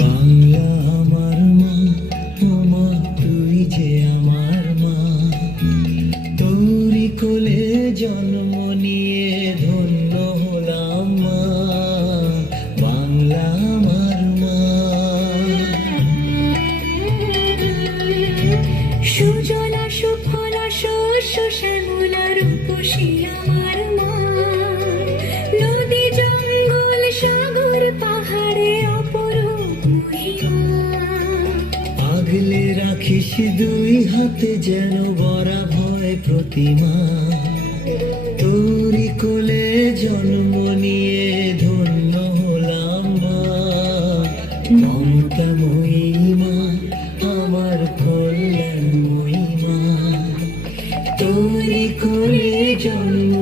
বাংলা আমার মা, ওমা তুই যে আমার মা, তোরি কোলে জন্ম নিয়ে ধন্য হলাম মা, বাংলা আমার মা। সুজলা সুফলা শস্য শ্যামলা রূপসী আমার মা, নদী জঙ্গল সাগর পাহাড়ে অপরূপ মহিমা। আগলে রাখিস দুই হাতে যেন বরা ভয় প্রতিমা, তোরি কোলে জন্ম নিয়ে ধন্য হলাম মা, মমতাময়ী মা, আমার কল্যাণময়ী মা, তোরি কোলে জন্ম